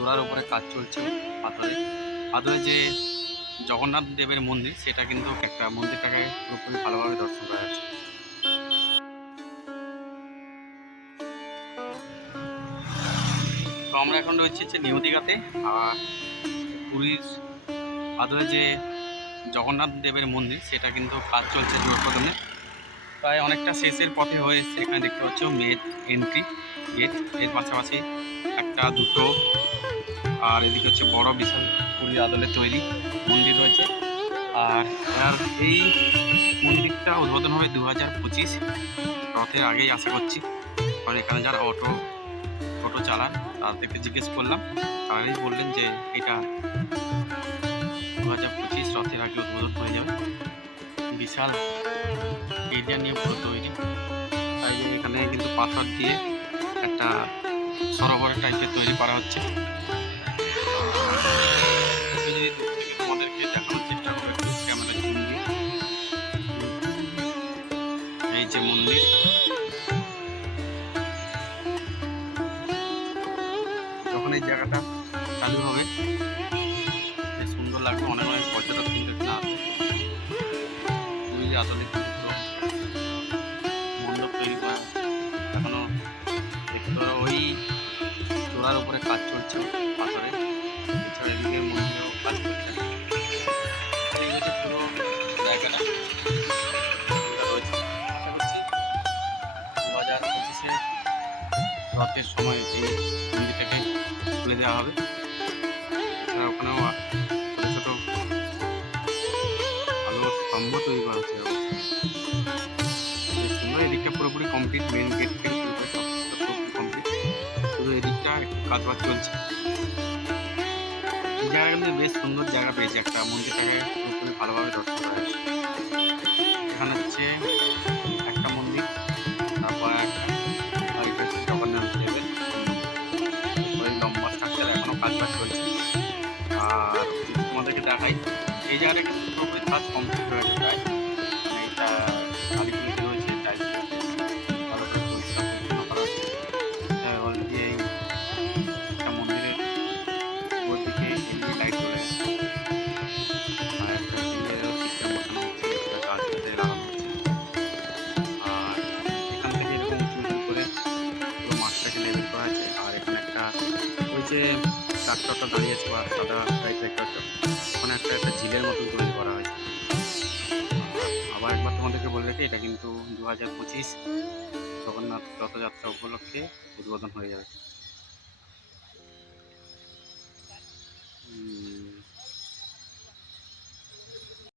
চূড়ার উপরে কাজ চলছে পাথরে পাথরে যে জগন্নাথ দেবের মন্দির, সেটা কিন্তু একটা মন্দিরটাকে পুরোপুরি ভালোভাবে দর্শন করা যাচ্ছে। তো আমরা এখন রয়েছি হচ্ছে নিউ দীঘাতে আর পুরীর পাথরে যে জগন্নাথ দেবের মন্দির, সেটা কিন্তু কাজ চলছে জোরকদমে। প্রায় অনেকটা শেষের পথে হয়ে এখানে দেখতে পাচ্ছ মেট এন্ট্রি গেটের পাশাপাশি একটা, দুটো। আর এদিকে হচ্ছে বড় বিশাল পুরীর আদলে তৈরি মন্দির রয়েছে। আর আর এই মন্দিরটা উদ্বোধন হবে দু হাজার পঁচিশ। রথের আগেই আশা করছি। কারণ এখানে যারা অটো অটো চালান, তাদেরকে জিজ্ঞেস করলাম। তারাই বললেন যে এটা দু হাজার পঁচিশ রথের আগে উদ্বোধন হয়ে যাবে। বিশাল এরিয়া নিয়ে পুরো তৈরি। তাই এখানে কিন্তু পাথর দিয়ে একটা সরোবর টাইপের তৈরি করা হচ্ছে। এই যে মন্দির। যখন এই জায়গাটা চালু হবে সুন্দর লাগবে। অনেক অনেক পর্যটক কিন্তু আসবে। খুবই চূড়ার উপরে কাজ চলছে পাথরে। পুরো জায়গাটা সময় এই মন্দিরটাকে খুলে দেওয়া হবে। ওখানেও এদিকটা একটু চলছে। এই জায়গা কিন্তু বেশ সুন্দর জায়গা পেয়েছে একটা। মন্দিরটাকে পুরোপুরি ভালোভাবে দর্শন করা এখানে হচ্ছে একটা মন্দির, তারপর জগন্নাথ দেবের কাজ বাজ চলছে। আর তোমাদেরকে দেখাই, এই জায়গাটা কিন্তু কমপ্লিট হয়ে গেছে প্রায়। ওই যে ট্রাক্টরটা দাঁড়িয়েছে বা সাদা টাইপের ট্রাক্টর, ওখানে একটা একটা ঝিলের মতো তৈরি করা হয়েছে। আবার একবার তোমাদেরকে বলে রাখি, এটা কিন্তু দু হাজার পঁচিশ জগন্নাথ রথযাত্রা উপলক্ষে উদ্বোধন হয়ে যাবে।